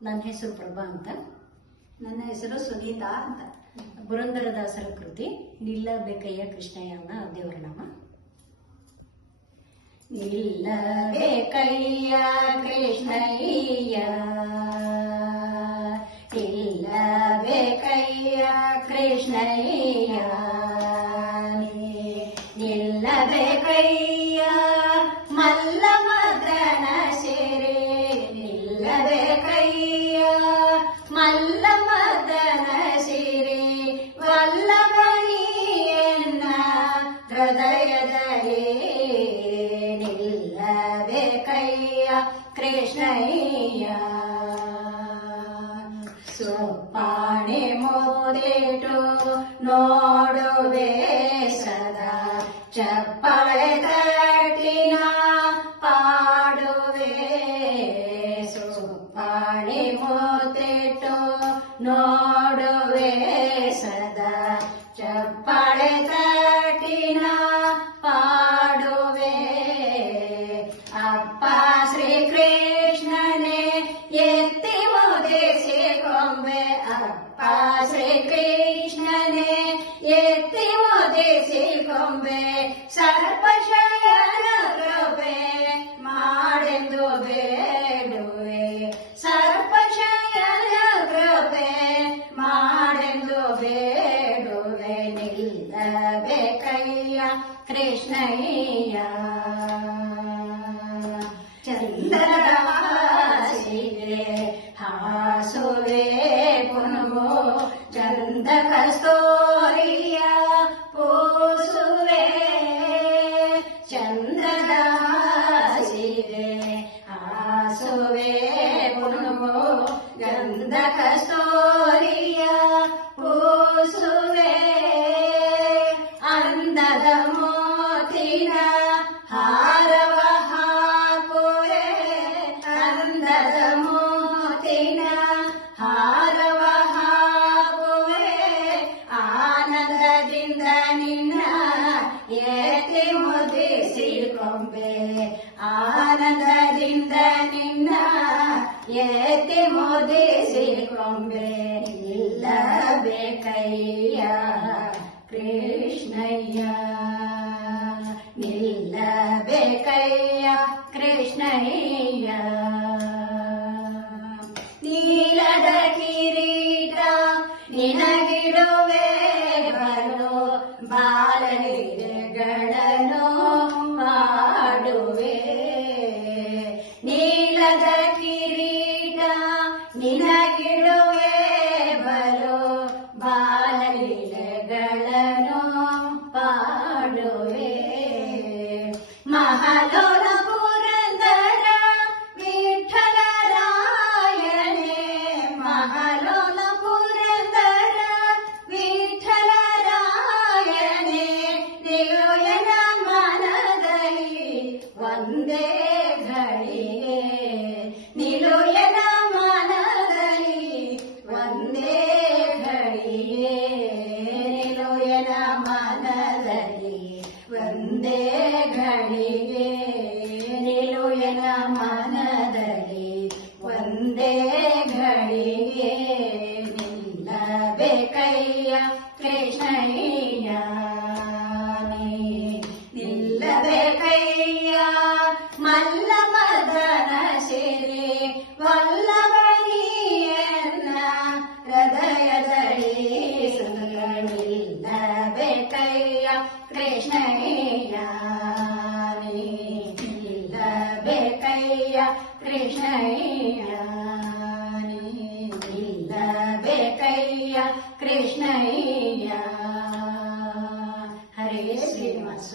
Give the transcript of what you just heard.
ನನ್ನ ಹೆಸರು ಪ್ರಭಾ ಅಂತ. ನನ್ನ ಹೆಸರು ಸುನೀತಾ ಅಂತ. ಪುರಂದರದಾಸರ ಕೃತಿ ನಿಲ್ಲಬೇಕಯ್ಯ ಕೃಷ್ಣಯ್ಯ ಅನ್ನೋ ದೇವರ ನಾಮ. ನಿಲ್ಲಬೇಕಯ್ಯ ಕೃಷ್ಣಯ್ಯ, ನಿಲ್ಲಬೇಕಯ್ಯ ಕೃಷ್ಣಯ್ಯ, ನಿಲ್ಲಬೇಕಯ್ಯ ಮಲ್ಲಮದನ ಸಿರಿ, ನಿಲ್ಲಬೇಕಯ್ಯ ಮಲ್ಲಮದನ ಸಿರಿ, ವಲ್ಲಭನಿಯನ್ನ ಹೃದಯದಲ್ಲಿ ನಿಲ್ಲಬೇಕಯ್ಯ ಕೃಷ್ಣಯ್ಯ. ಸೊಪ್ಪಾಣಿ ಮೋದಿಟ್ಟು ನೋಡುವೆ ಸದಾ, ಚಪ್ಪಾಳೆ ತಟ್ಟಿನ ಪಾಡುವೆ. ಸೊಪ್ಪಾಣಿ ಮೋದಿಟ್ಟು ನೋಡುವೆ ಸದಾ, ಚಪ್ಪಾಳೆ ತಟ್ಟಿನ ಪಾಡುವೆ. ಅಪ್ಪ ಶ್ರೀಕೃಷ್ಣನೇ ಎತ್ತಿ ಮುದಿಸಿ ಕೊಂಬೆ, ಅಪ್ಪ ಶ್ರೀಕೃಷ್ಣನೇ ಎತ್ತಿ ಮುದಿಸಿ ಕೊಂಬೆ, ಸರ್ಪಶಯನ ಕೃಪೆ ಮಾಡೆಂದು ಬೇಡುವೆ, ಸರ್ಪಶಯನ ಕೃಪೆ ಮಾಡೆಂದು ಬೇಡುವೆ. ನಿಲ್ಲಬೇಕಯ್ಯ ಕೃಷ್ಣಯ್ಯ. ಚಂದ್ರಹಾಸಿಗೆ ಹಾಸುವೆ ಪುನುಗೋ, ಚಂದ ಕಸ್ತೂರಿಯ ಪೂಸುವೆ. ಚಂದ್ರಹಾಸಿಗೆ ಹಾಸುವೆ ಪುನುಗೋ, ಚಂದ ಕಸ್ತೂರಿಯ ಪೂಸುವೆ. ಅಂದದ ಮೋತಿನ ಹಾರವ ಹಾಕುವೆ, ಅಂದದ ಮೋತಿನ ಹಾರವ ಹಾಕುವೆ. ಆನಂದದಿಂದ ನಿನ್ನ ಎತ್ತಿ ಮುದಿಸಿ ಕೊಂಬೆ, ಆನಂದದಿಂದ ನಿನ್ನ ಎತ್ತಿ ಮುದಿಸಿ ಕೊಂಬೆ. ನಿಲ್ಲಬೇಕಯ್ಯ ಕೃಷ್ಣಯ್ಯ, ನಿಲ್ಲಬೇಕಯ್ಯ ಕೃಷ್ಣಯ್ಯ. ನೀಲದ ಕಿರೀಟ ನಿನಗಿಡುವೆ ಬಲು, ಬಾಲಲೀಲೆಗಳನ್ನು ಮಾಡುವೆ. ನೀಲದ ಕಿರೀಟ ನಿನಗಿಡುವೆ ಬಲು, ಬಾಲಲೀಲೆಗಳನ್ನು ಪಾಡುವೆ. ಮಹಾಲೋಲ ಪುರಂದರ ವಿಠಲರಾಯನೇ, ಮಹಾಲೋಲ ಪುರಂದರ ವಿಠಲರಾಯನೇ, ನಿಲುಯನ ಮನದಲ್ಲಿ ಒಂದೇ ಘಳಿಗೆ, ನಿಲುಯನ ಮನದಲ್ಲಿ ಒಂದೇ ಘಳಿಗೆ, ನಿಲುಯನ ಮನದಲ್ಲಿ ಒಂದೇ ಘಳಿಗೆ, ನಿಲುಯನ ಮನದಲ್ಲಿ ಒಂದೇ ಘಳಿಗೆ. ನಿಲ್ಲಬೇಕಯ್ಯ ಕೃಷ್ಣಯ್ಯ, ನಿಲ್ಲಬೇಕಯ್ಯ ಮಲ್ಲಮದನ ಸಿರಿ, ವಲ್ಲಭನಿಯನ್ನ ಹೃದಯದಲ್ಲಿ ನಿಲ್ಲಬೇಕಯ್ಯ ಕೃಷ್ಣಯ್ಯ, ನಿಲ್ಲಬೇಕಯ್ಯ ಕೃಷ್ಣಯ್ಯ, ನಿಲ್ಲಬೇಕಯ್ಯ ಕೃಷ್ಣಯ್ಯ. ಹರೇ ಶ್ರೀನಿವಾಸ.